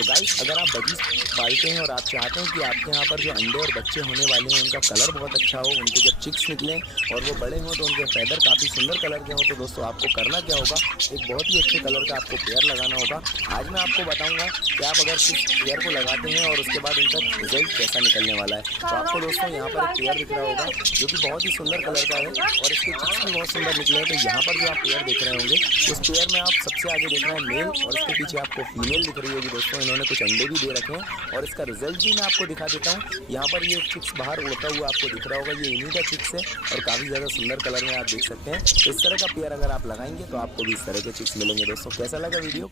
तो गाइस अगर आप बजीज पालते हैं और आप चाहते हैं कि आपके यहाँ पर जो अंडे और बच्चे होने वाले हैं उनका कलर बहुत अच्छा हो, उनके जब चिक्स निकलें और वो बड़े हों तो उनके फैदर काफ़ी सुंदर कलर के हों, तो दोस्तों आपको करना क्या होगा, एक बहुत ही अच्छे कलर का आपको पेयर लगाना होगा। आज मैं आपको बताऊंगा कि आप अगर किस पेयर को लगाते हैं और उसके बाद उनका रिजल्ट कैसा निकलने वाला है। तो आपको दोस्तों यहाँ पर एक पेयर दिख रहा होगा जो कि बहुत ही सुंदर कलर का है और इसके चिक्स भी बहुत सुंदर निकले हैं। तो यहाँ पर जो आप पेयर देख रहे होंगे उस पेयर में आप सबसे आगे देख रहे हैं मेल और इसके पीछे आपको फीमेल दिख रही होगी। दोस्तों इन्होंने कुछ अंडे भी दे रखे हैं और इसका रिजल्ट भी मैं आपको दिखा देता हूँ। यहाँ पर ये चिक्स बाहर उड़ता हुआ आपको दिख रहा होगा, ये इन्हीं का चिक्स है और काफ़ी ज़्यादा सुंदर कलर में आप देख सकते हैं। इस तरह का पेयर अगर आप लगाएंगे तो आपको भी इस तरह के चिक्स मिलेंगे। दोस्तों कैसा लगा वीडियो?